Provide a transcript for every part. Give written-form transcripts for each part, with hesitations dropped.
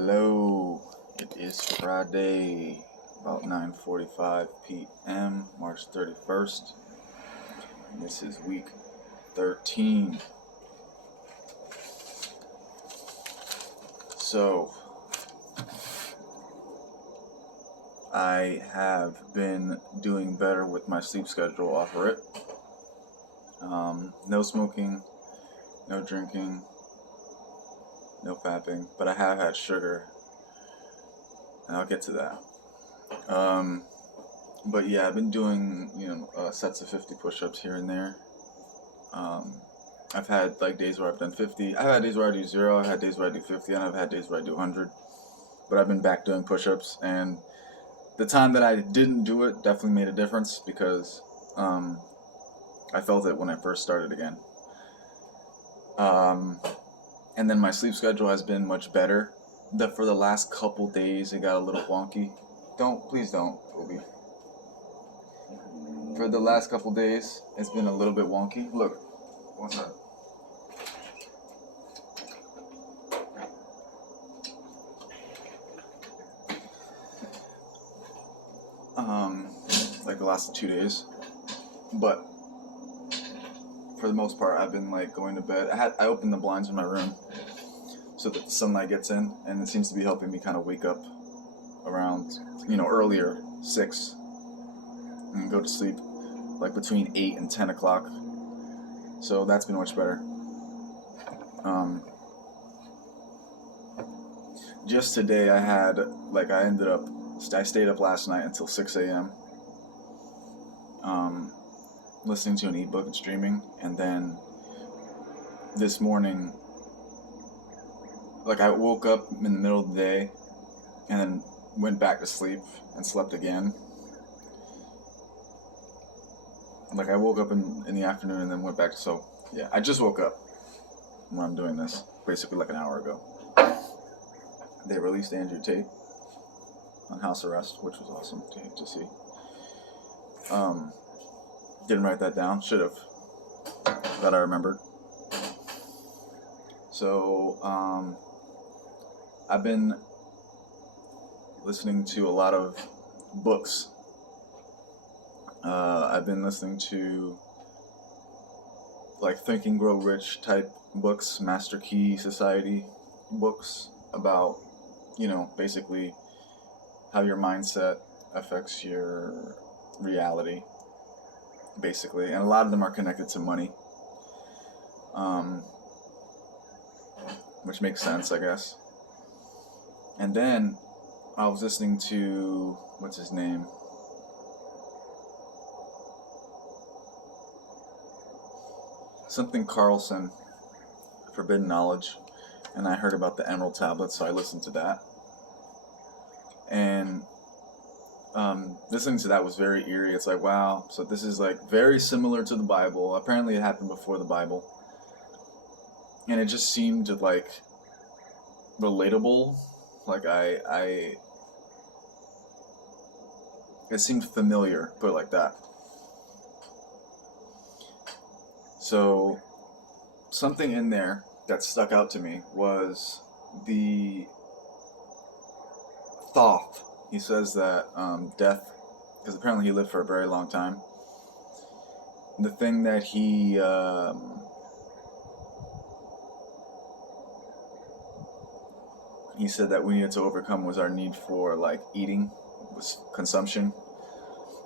Hello, it is Friday, about 9:45 p.m., March 31st, and this is week 13. So, I have been doing better with my sleep schedule off of it. No smoking, no drinking, no fapping, but I have had sugar, and I'll get to that. But yeah, I've been doing, sets of 50 push-ups here and there. I've had like days where I've done 50. I've had days where I do 0. I've had days where I do 50, and I've had days where I do 100. But I've been back doing push-ups, and the time that I didn't do it definitely made a difference because I felt it when I first started again. And then my sleep schedule has been much better. For the last couple days, it got a little wonky. Please don't, Obi. For the last couple days, it's been a little bit wonky. Look, what's that? Like the last 2 days, but for the most part, I've been like going to bed. I opened the blinds in my room so that the sunlight gets in, and it seems to be helping me kind of wake up around, earlier, 6, and go to sleep like between 8 and 10 o'clock. So that's been much better. Just today, I stayed up last night until 6 a.m. Listening to an ebook and streaming, and then this morning, I woke up in the middle of the day, and then went back to sleep and slept again. I woke up in the afternoon and then went back. So yeah, I just woke up when I'm doing this, basically like an hour ago. They released Andrew Tate on house arrest, which was awesome to see. Didn't write that down. Should have. Glad I remembered. So, I've been listening to a lot of books. I've been listening to Think and Grow Rich type books, Master Key Society books about, basically how your mindset affects your reality, basically. And a lot of them are connected to money, which makes sense, I guess. And then I was listening to, what's his name? Something Carlson, Forbidden Knowledge, and I heard about the Emerald Tablets, so I listened to that. And listening to that was very eerie. It's like, wow, so this is very similar to the Bible. Apparently it happened before the Bible. And it just seemed relatable. It seemed familiar, put it like that. So something in there that stuck out to me was the Thoth. He says that death, because apparently he lived for a very long time, the thing that he said that we needed to overcome was our need for eating, was consumption.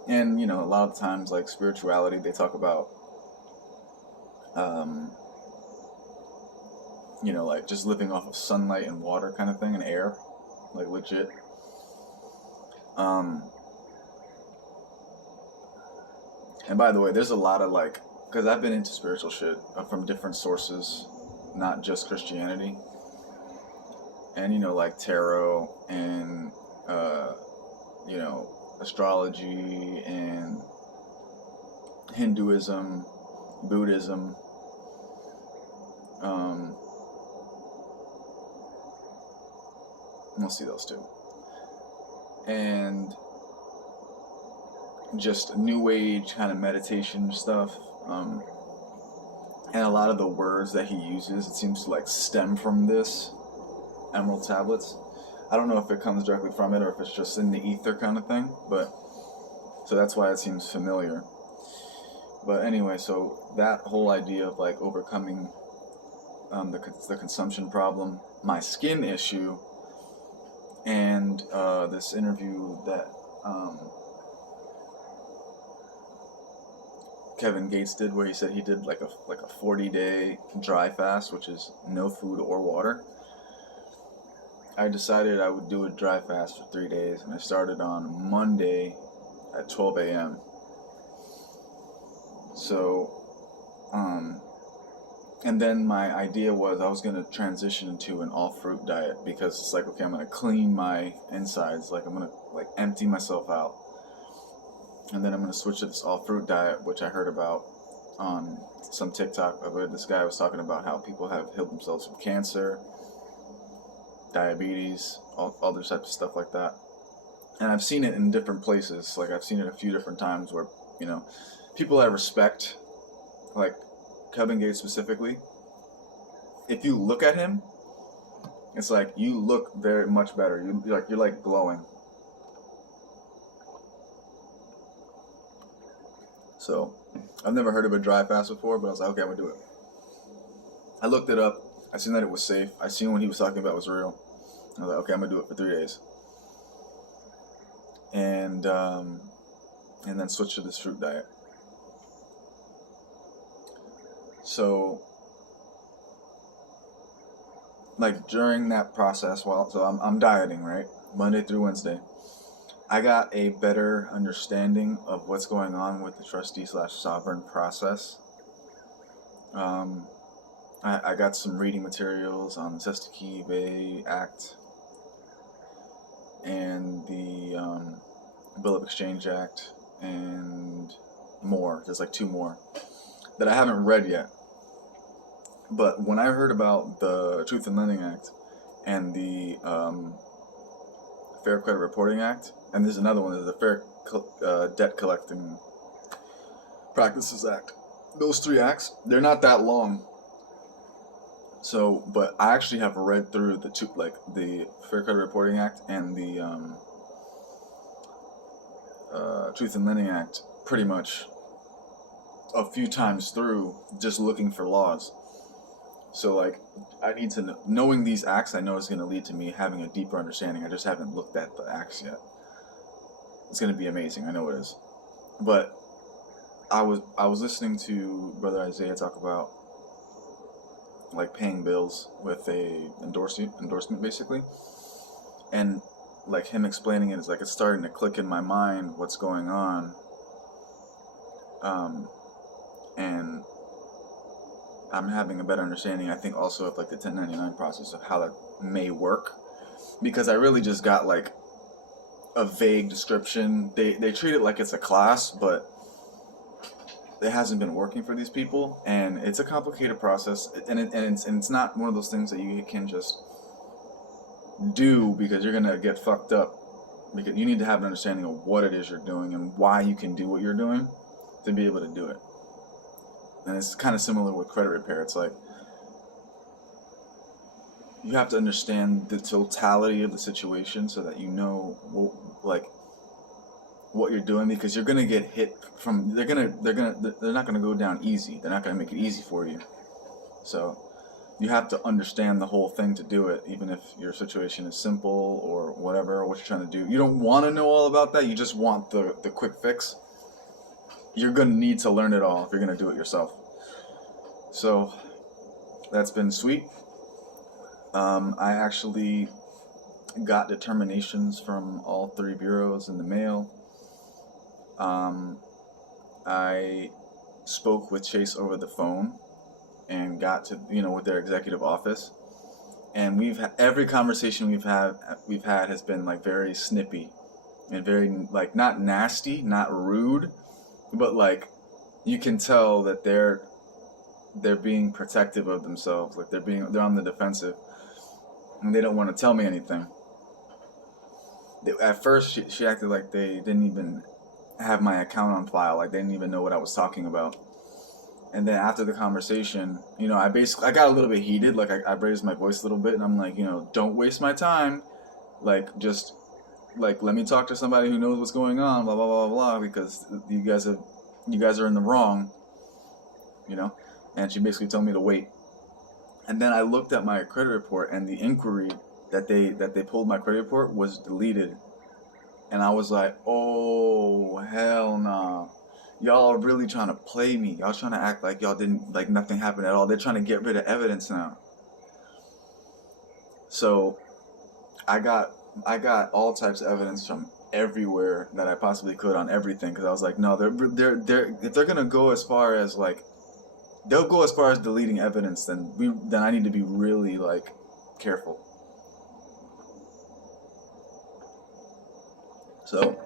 And a lot of times spirituality, they talk about just living off of sunlight and water kind of thing, and air, legit. And by the way, there's a lot of because I've been into spiritual shit from different sources, not just Christianity. And tarot and astrology and Hinduism, Buddhism, we'll see those two, and just new age kind of meditation stuff, and a lot of the words that he uses, it seems to stem from this Emerald Tablets. I don't know if it comes directly from it or if it's just in the ether kind of thing, but so that's why it seems familiar. But anyway, so that whole idea of like overcoming the consumption problem, my skin issue, and this interview that Kevin Gates did, where he said he did like a 40-day dry fast, which is no food or water. I decided I would do a dry fast for 3 days, and I started on Monday at 12 a.m. So, and then my idea was I was going to transition into an all-fruit diet, because it's like, okay, I'm going to clean my insides, like I'm going to like empty myself out. And then I'm going to switch to this all-fruit diet, which I heard about on some TikTok. I heard this guy was talking about how people have healed themselves from cancer, diabetes, all this type of stuff like that. And I've seen it in different places. Like I've seen it a few different times where, you know, people I respect, like Kevin Gates specifically, if you look at him, it's like you look very much better. You're like glowing. So I've never heard of a dry fast before, but I was like, okay, I'm gonna do it. I looked it up. I seen that it was safe. I seen what he was talking about was real. I was like, okay, I'm gonna do it for 3 days. And then switch to this fruit diet. So, like during that process, so I'm dieting, right? Monday through Wednesday. I got a better understanding of what's going on with the trustee/sovereign process. I got some reading materials on the Cestui Act and the Bill of Exchange Act and more. There's like 2 more that I haven't read yet. But when I heard about the Truth in Lending Act and the Fair Credit Reporting Act, and there's another one, there's the Fair Debt Collecting Practices Act. Those 3 acts, they're not that long. So, but I actually have read through the two, like the Fair Credit Reporting Act and the Truth in Lending Act pretty much a few times through, just looking for laws. So like, I need to knowing these acts, I know is going to lead to me having a deeper understanding. I just haven't looked at the acts yet. It's going to be amazing. I know it is. But I was listening to Brother Isaiah talk about like paying bills with a endorsement basically, and like him explaining it is like it's starting to click in my mind what's going on, and I'm having a better understanding, I think, also of like the 1099 process of how that may work, because I really just got like a vague description. They treat it like it's a class, but it hasn't been working for these people, and it's a complicated process, and it's not one of those things that you can just do because you're gonna get fucked up, because you need to have an understanding of what it is you're doing and why you can do what you're doing to be able to do it. And it's kind of similar with credit repair. It's like you have to understand the totality of the situation so that you know what you're doing, because you're gonna get hit from they're not gonna go down easy. They're not gonna make it easy for you. So you have to understand the whole thing to do it, even if your situation is simple or whatever, what you're trying to do. You don't want to know all about that. You just want the quick fix. You're gonna need to learn it all if you're gonna do it yourself. So that's been sweet. I actually got determinations from all 3 bureaus in the mail. I spoke with Chase over the phone and got to, with their executive office, and every conversation we've had has been like very snippy and very like not nasty, not rude, but like you can tell that they're being protective of themselves, like they're on the defensive, and they don't want to tell me anything. At first, she acted like they didn't even have my account on file, like they didn't even know what I was talking about. And then after the conversation, I got a little bit heated, like I raised my voice a little bit, and I'm like, don't waste my time. like just like let me talk to somebody who knows what's going on, blah blah blah blah, because you guys are in the wrong, you know. And she basically told me to wait. And then I looked at my credit report, and the inquiry that they pulled my credit report was deleted. And I was like, oh hell nah. Y'all are really trying to play me. Y'all trying to act like y'all didn't, like nothing happened at all. They're trying to get rid of evidence now. So I got all types of evidence from everywhere that I possibly could on everything, because I was like, no, they're if they're gonna go as far as like, they'll go as far as deleting evidence, then I need to be really like careful. So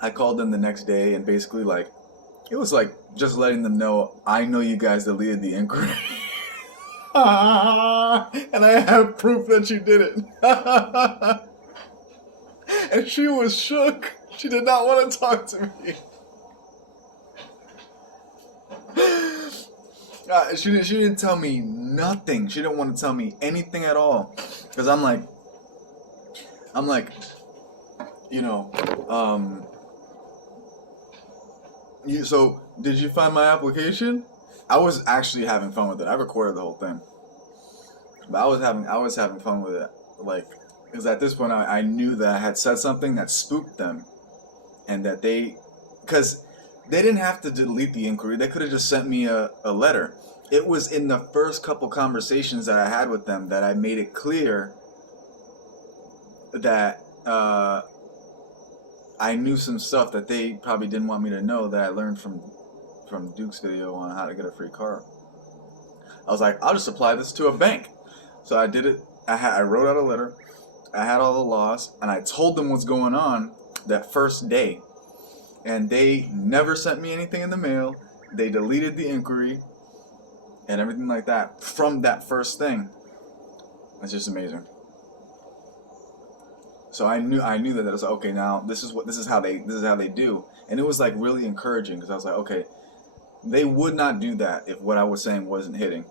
I called them the next day, and basically like it was like just letting them know, I know you guys deleted the inquiry. And I have proof that you did it. And she was shook. She did not want to talk to me. She didn't tell me nothing. She didn't want to tell me anything at all. Because I'm like, you know, so did you find my application? I was actually having fun with it. I recorded the whole thing. But I was having fun with it. Like, because at this point I knew that I had said something that spooked them. And that because they didn't have to delete the inquiry. They could have just sent me a letter. It was in the first couple conversations that I had with them that I made it clear that I knew some stuff that they probably didn't want me to know, that I learned from Duke's video on how to get a free car. I was like, I'll just apply this to a bank. So I did it. I wrote out a letter. I had all the laws, and I told them what's going on that first day. And they never sent me anything in the mail. They deleted the inquiry and everything like that from that first thing. It's just amazing. So I knew that it was like, okay, now this is how they do. And it was like really encouraging, because I was like, okay, they would not do that if what I was saying wasn't hitting.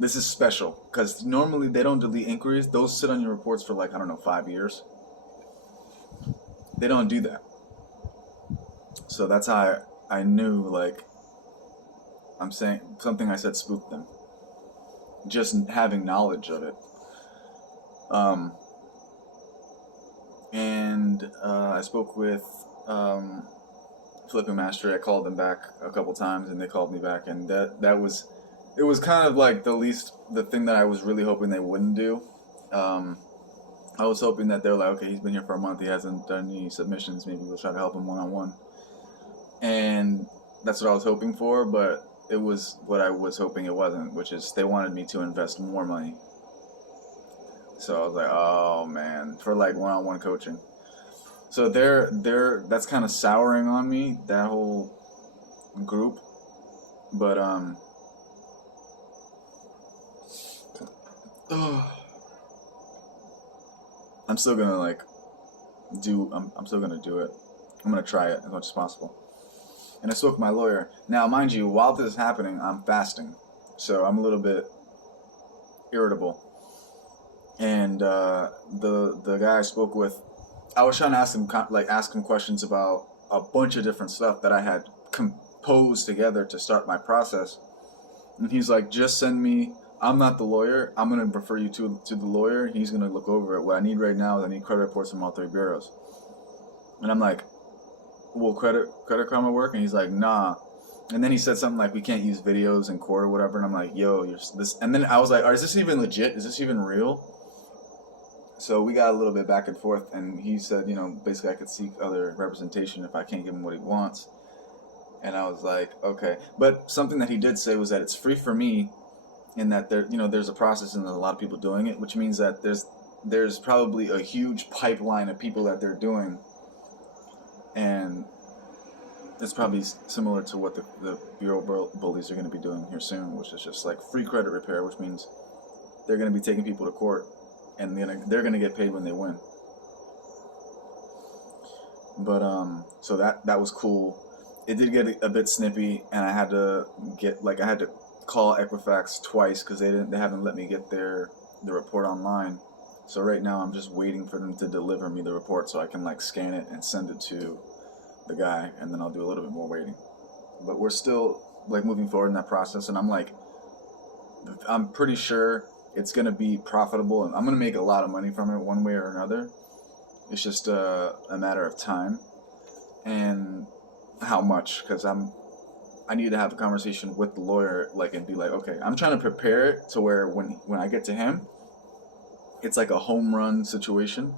This is special, because normally they don't delete inquiries. Those sit on your reports for like, I don't know, 5 years. They don't do that. So that's how I knew, like, I'm saying something I said spooked them. Just having knowledge of it. And I spoke with Flipping Mastery. I called them back a couple times, and they called me back, and it was kind of like the thing that I was really hoping they wouldn't do. I was hoping that they're like, okay, he's been here for a month, he hasn't done any submissions, maybe we'll try to help him one-on-one. And that's what I was hoping for, but it was what I was hoping it wasn't, which is they wanted me to invest more money. So I was like, oh man, for like one-on-one coaching. So that's kind of souring on me, that whole group. But I'm still gonna I'm still gonna do it. I'm gonna try it as much as possible. And I spoke with my lawyer. Now, mind you, while this is happening, I'm fasting, so I'm a little bit irritable. And the guy I spoke with, I was trying to ask him questions about a bunch of different stuff that I had composed together to start my process. And he's like, just send me. I'm not the lawyer. I'm going to refer you to the lawyer. He's going to look over it. What I need right now is I need credit reports from all 3 bureaus. And I'm like, will Credit Karma work? And he's like, nah. And then he said something like, we can't use videos in court or whatever. And I'm like, yo, this. And then I was like, is this even legit? Is this even real? So we got a little bit back and forth. And he said, basically I could seek other representation if I can't give him what he wants. And I was like, okay. But something that he did say was that it's free for me, in that there's a process and there's a lot of people doing it, which means that there's probably a huge pipeline of people that they're doing. And it's probably similar to what the Bureau bullies are going to be doing here soon, which is just like free credit repair, which means they're going to be taking people to court, and they're going to get paid when they win. But so that was cool. It did get a bit snippy, and I had to call Equifax twice because they haven't let me get the report online. So right now I'm just waiting for them to deliver me the report so I can like scan it and send it to the guy, and then I'll do a little bit more waiting. But we're still like moving forward in that process, and I'm pretty sure it's gonna be profitable, and I'm gonna make a lot of money from it one way or another. It's just a matter of time and how much, because I need to have a conversation with the lawyer, like, and be like, okay, I'm trying to prepare it to where when I get to him, it's like a home run situation,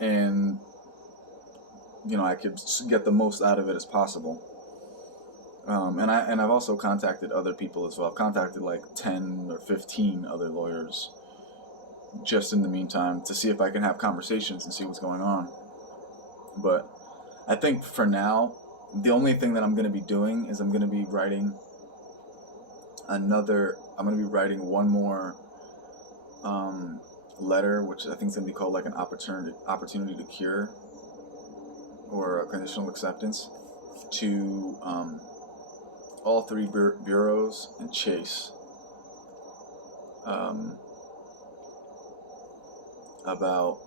and I could get the most out of it as possible. I've also contacted other people as well. I've contacted like 10 or 15 other lawyers just in the meantime to see if I can have conversations and see what's going on. But I think for now, the only thing that I'm going to be doing is I'm going to be writing one more letter, which I think is going to be called like an opportunity to cure, or a conditional acceptance, to all three bureaus and Chase about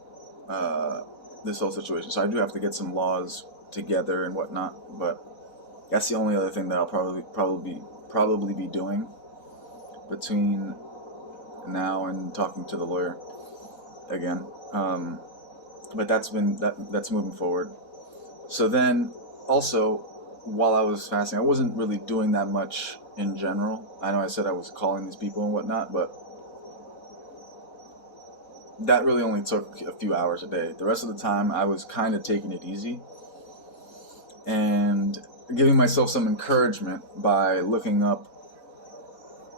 this whole situation. So I do have to get some laws together and whatnot, but that's the only other thing that I'll probably be doing between now and talking to the lawyer again. But that's moving forward. So then also, while I was fasting, I wasn't really doing that much in general. I know I said I was calling these people and whatnot, but that really only took a few hours a day. The rest of the time, I was kind of taking it easy and giving myself some encouragement by looking up,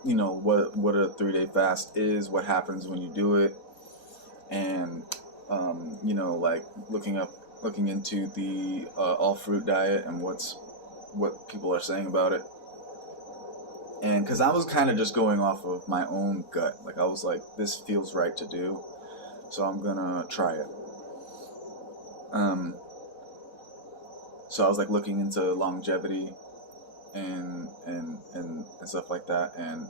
what a 3-day fast is, what happens when you do it, and like looking into the all fruit diet and what people are saying about it. And because I was kind of just going off of my own gut, like I was like, this feels right to do, so I'm gonna try it. So I was like looking into longevity and stuff like that, and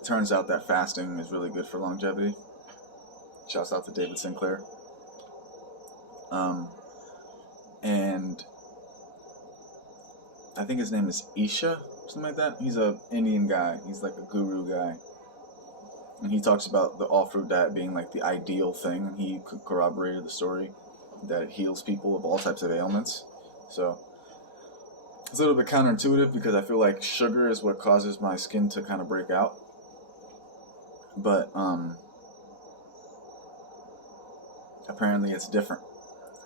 it turns out that fasting is really good for longevity. Shouts out to David Sinclair. And I think his name is Isha, something like that. He's a Indian guy. He's like a guru guy. And he talks about the all-fruit diet being like the ideal thing. He corroborated the story that it heals people of all types of ailments. So it's a little bit counterintuitive because I feel like sugar is what causes my skin to kind of break out. But apparently it's different.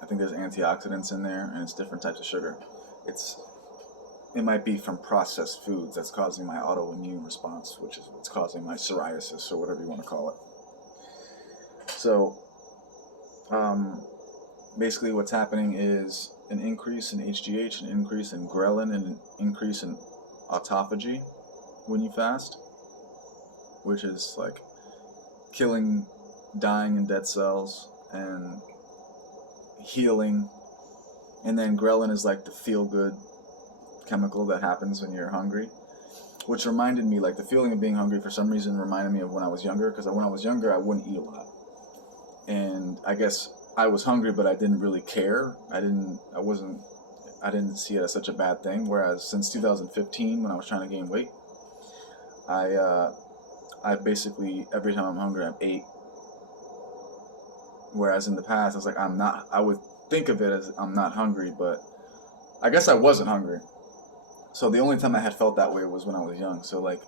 I think there's antioxidants in there, and it's different types of sugar. It might be from processed foods that's causing my autoimmune response, which is what's causing my psoriasis, or whatever you want to call it. So, basically what's happening is an increase in HGH, an increase in ghrelin, and an increase in autophagy when you fast, which is like killing dying and dead cells and healing. And then ghrelin is like the feel-good chemical that happens when you're hungry, which reminded me, like the feeling of being hungry for some reason reminded me of when I was younger, because when I was younger I wouldn't eat a lot, and I guess I was hungry but I didn't really care. I didn't see it as such a bad thing, whereas since 2015, when I was trying to gain weight, I basically every time I'm hungry I've ate, whereas in the past I was like, I would think of it as I'm not hungry, but I guess I wasn't hungry. So the only time I had felt that way was when I was young. So like,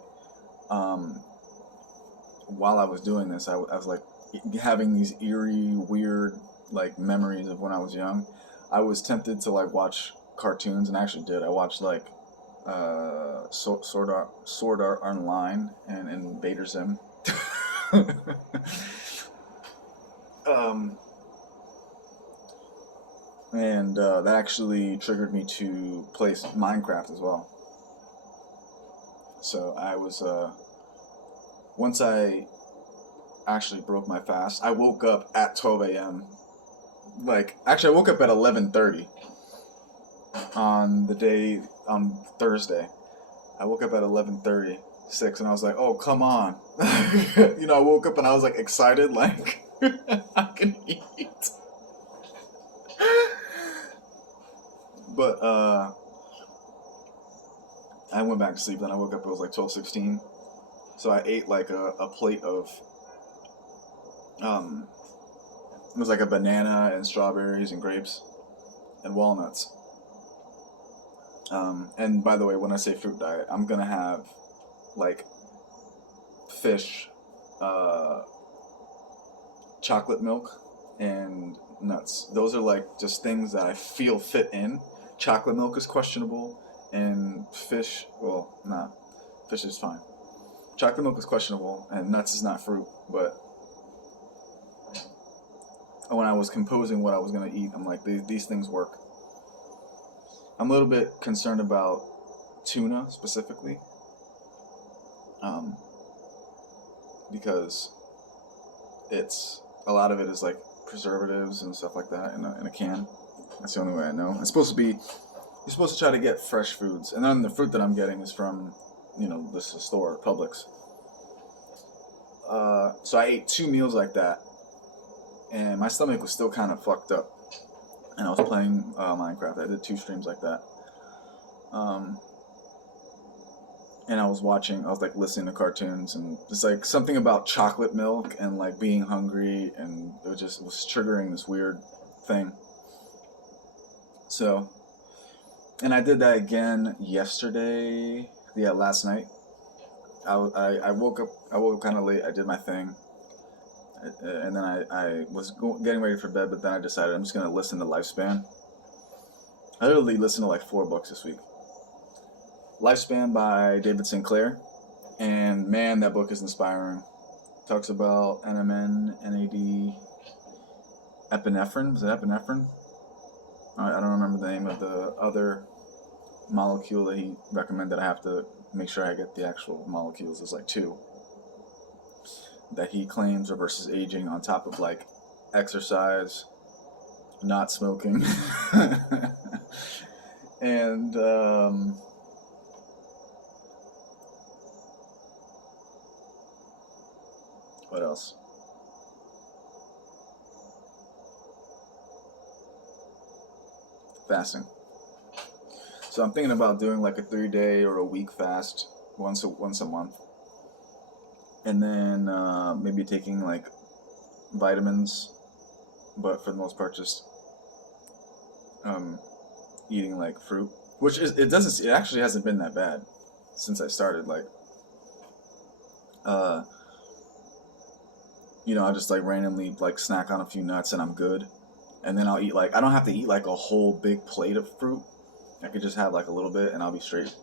while I was doing this, I was like having these eerie, weird like memories of when I was young. I was tempted to like watch cartoons, and I actually did. I watched like Sword Art Online and Invader Zim. And that actually triggered me to play Minecraft as well. So I was, once I actually broke my fast, I woke up at 12 a.m. Actually, I woke up at 11:30 on Thursday. I woke up at 11:30 6, and I was like, oh, come on. I woke up and I was like excited, like, I can eat. But I went back to sleep. Then I woke up. It was like 12:16. So I ate like a plate of um, it was like a banana and strawberries and grapes and walnuts. And by the way, when I say fruit diet, I'm gonna have like fish, uh, chocolate milk, and nuts. Those are like just things that I feel fit in. Chocolate milk is questionable, and fish, well, nah, fish is fine. Chocolate milk is questionable, and nuts is not fruit. But when I was composing what I was gonna eat, I'm like, these things work. I'm a little bit concerned about tuna specifically, um, because it's a lot of it is like preservatives and stuff like that in a can. That's the only way I know. It's supposed to be. You're supposed to try to get fresh foods, and then the fruit that I'm getting is from, this store, Publix. So I ate 2 meals like that, and my stomach was still kind of fucked up. And I was playing Minecraft. I did 2 streams like that. And I was like listening to cartoons, and it's like something about chocolate milk and like being hungry, and it was triggering this weird thing. So, and I did that again yesterday. Yeah, last night. I woke up kind of late. I did my thing, and then I was getting ready for bed, but then I decided I'm just gonna listen to Lifespan. I literally listened to like 4 books this week. Lifespan by David Sinclair, and man, that book is inspiring. Talks about NMN, NAD, epinephrine. Was it epinephrine? I don't remember the name of the other molecule that he recommended. I have to make sure I get the actual molecules. There's like 2 that he claims reverses aging on top of like exercise, not smoking, and what else? Fasting. So I'm thinking about doing like a 3-day or a week fast once a month, and then maybe taking like vitamins, but for the most part just eating like fruit, which it actually hasn't been that bad since I started. Like, I'll just like randomly like snack on a few nuts and I'm good, and then I'll eat like I don't have to eat like a whole big plate of fruit. I could just have like a little bit and I'll be straight.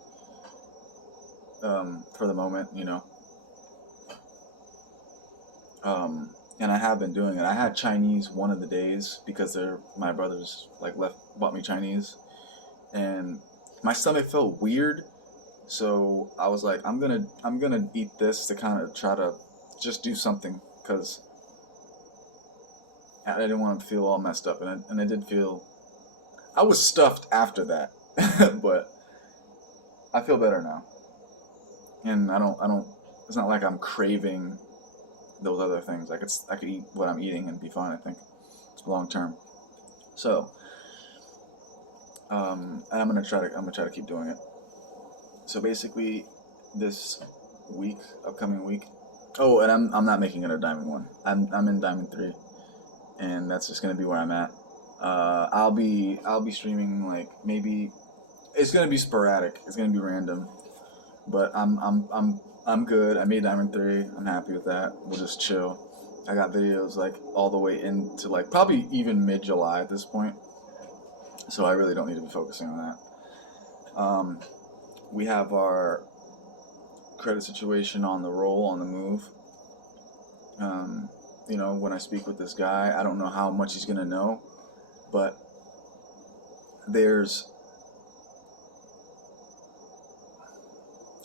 For the moment, and I have been doing it. I had Chinese one of the days because my brothers like bought me Chinese, and my stomach felt weird, so I was like, I'm gonna eat this to kind of try to just do something, because I didn't want to feel all messed up, and I did feel I was stuffed after that, but I feel better now, and I don't. It's not like I'm craving those other things. I could eat what I'm eating and be fine. I think long term. So, and I'm gonna try to keep doing it. So basically, this upcoming week. Oh, and I'm not making it a Diamond 1. I'm in Diamond 3, and that's just gonna be where I'm at. I'll be streaming like maybe it's gonna be sporadic. It's gonna be random, but I'm good. I made Diamond 3. I'm happy with that. We'll just chill. I got videos like all the way into like probably even mid-July at this point, so I really don't need to be focusing on that. We have our credit situation on the roll, on the move. When I speak with this guy, I don't know how much he's gonna know, but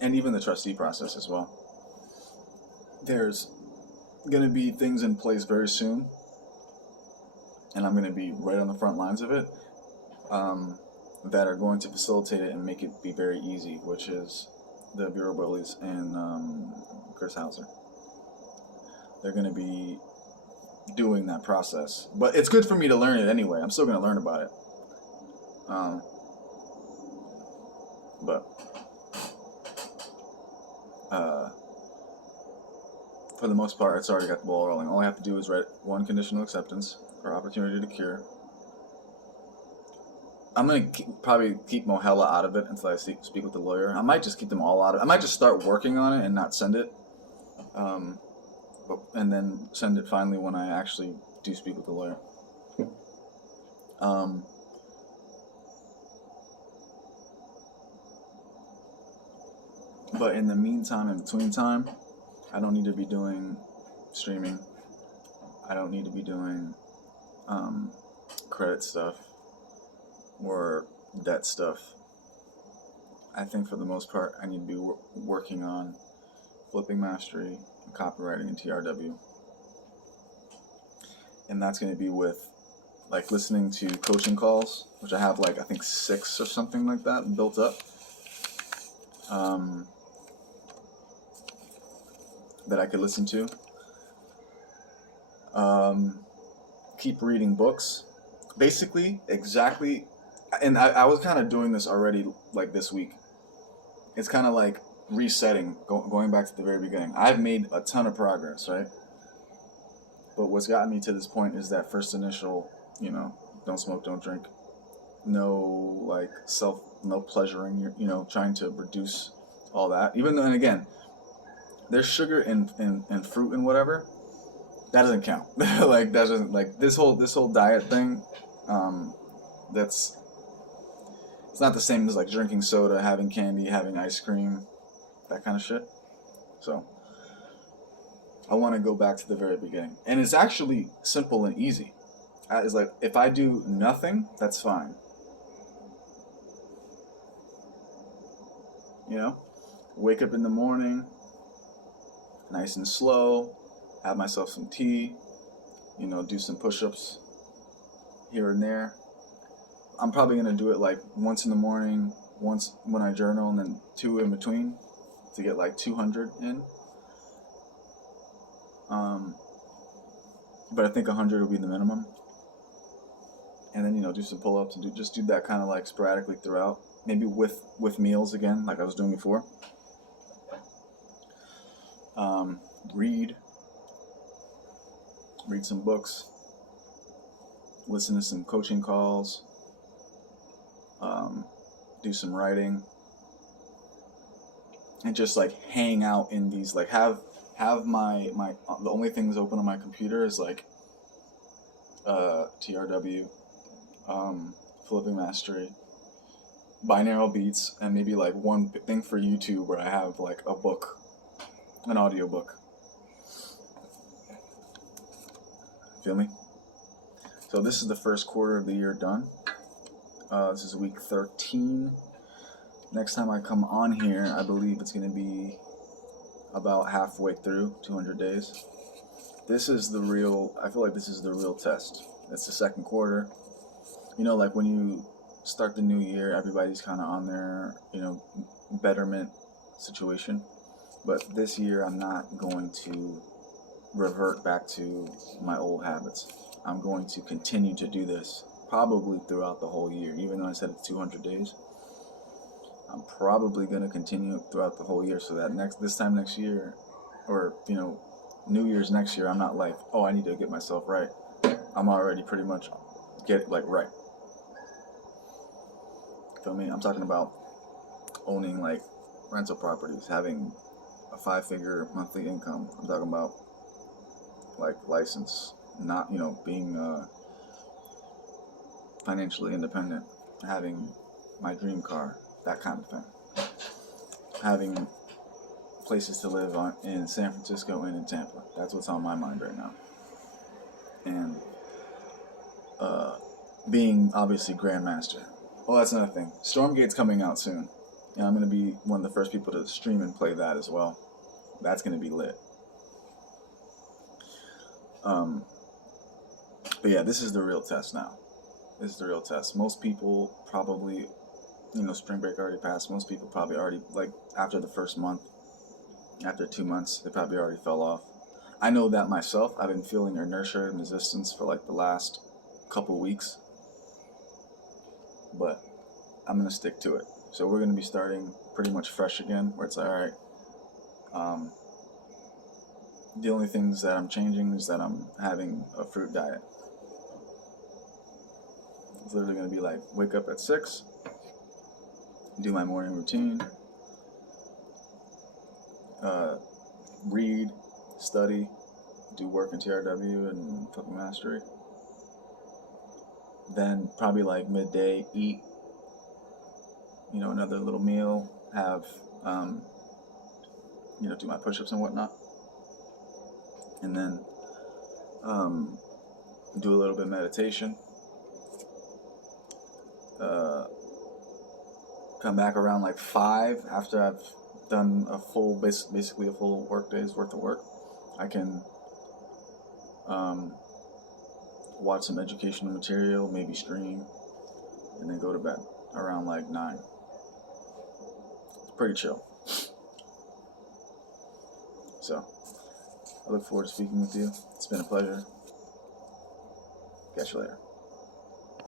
and even the trustee process as well. There's going to be things in place very soon, and I'm going to be right on the front lines of it, that are going to facilitate it and make it be very easy, which is the Bureau Bullies, and Chris Hauser. They're going to be doing that process. But it's good for me to learn it anyway. I'm still going to learn about it. But for the most part, it's already got the ball rolling. All I have to do is write one conditional acceptance for opportunity to cure. I'm going to probably keep Mohela out of it until I speak with the lawyer. I might just keep them all out of it. I might just start working on it and not send it. And then send it finally when I actually do speak with the lawyer. But in the meantime, in between time, I don't need to be doing streaming. I don't need to be doing credit stuff or debt stuff. I think for the most part, I need to be working on flipping mastery, and copywriting, and TRW. And that's going to be with like listening to coaching calls, which I have like I think 6 or something like that built up. That I could listen to. Keep reading books. Basically, exactly, and I was kind of doing this already like this week. It's kind of like resetting, going back to the very beginning. I've made a ton of progress, right? But what's gotten me to this point is that first initial, don't smoke, don't drink. No, like, no pleasuring, trying to reduce all that. Even though, and again, there's sugar in fruit and whatever. That doesn't count. Like, that doesn't, like, this whole diet thing, it's not the same as, like, drinking soda, having candy, having ice cream, that kind of shit. So, I want to go back to the very beginning. And it's actually simple and easy. It's like, if I do nothing, that's fine. Wake up in the morning, nice and slow, have myself some tea, do some push-ups here and there. I'm probably going to do it like once in the morning, once when I journal, and then 2 in between to get like 200 in. But I think 100 will be the minimum. And then, do some pull-ups and just do that kind of like sporadically throughout. Maybe with meals again, like I was doing before. Read some books, listen to some coaching calls, do some writing, and just like hang out in these, like have my the only things open on my computer is like TRW, Flipping Mastery, Binaural Beats, and maybe like one thing for YouTube where I have like a book, an audiobook. Feel me? So this is the first quarter of the year done. This is week 13. Next time I come on here, I believe it's going to be about halfway through, 200 days. I feel like this is the real test. It's the second quarter. Like when you start the new year, everybody's kind of on their, betterment situation. But this year, I'm not going to revert back to my old habits. I'm going to continue to do this probably throughout the whole year. Even though I said it's 200 days, I'm probably going to continue throughout the whole year, so that this time next year, or New Year's next year, I'm not like, oh, I need to get myself right. I'm already pretty much right. Feel me? I'm talking about owning like rental properties, having a 5-figure monthly income. I'm talking about like license, not being financially independent, having my dream car, that kind of thing, having places to live in San Francisco and in Tampa. That's what's on my mind right now. And being obviously Grandmaster. Oh, that's another thing. Stormgate's coming out soon, and I'm going to be one of the first people to stream and play that as well. That's going to be lit. But yeah, this is the real test now. This is the real test. Most people probably spring break already passed. Most people probably already, like, after the first month, after 2 months, they probably already fell off. I know that myself. I've been feeling inertia and resistance for like the last couple weeks, but I'm gonna stick to it. So we're gonna be starting pretty much fresh again, where it's like, all right. The only things that I'm changing is that I'm having a fruit diet. It's literally gonna be like wake up at 6, do my morning routine, read, study, do work in TRW and Flipping Mastery. Then probably like midday, eat, another little meal, have, do my push-ups and whatnot. And then do a little bit of meditation. Come back around like 5 after I've done basically a full work day's worth of work. I can watch some educational material, maybe stream, and then go to bed around like 9. It's pretty chill. So, I look forward to speaking with you. It's been a pleasure. Catch you later.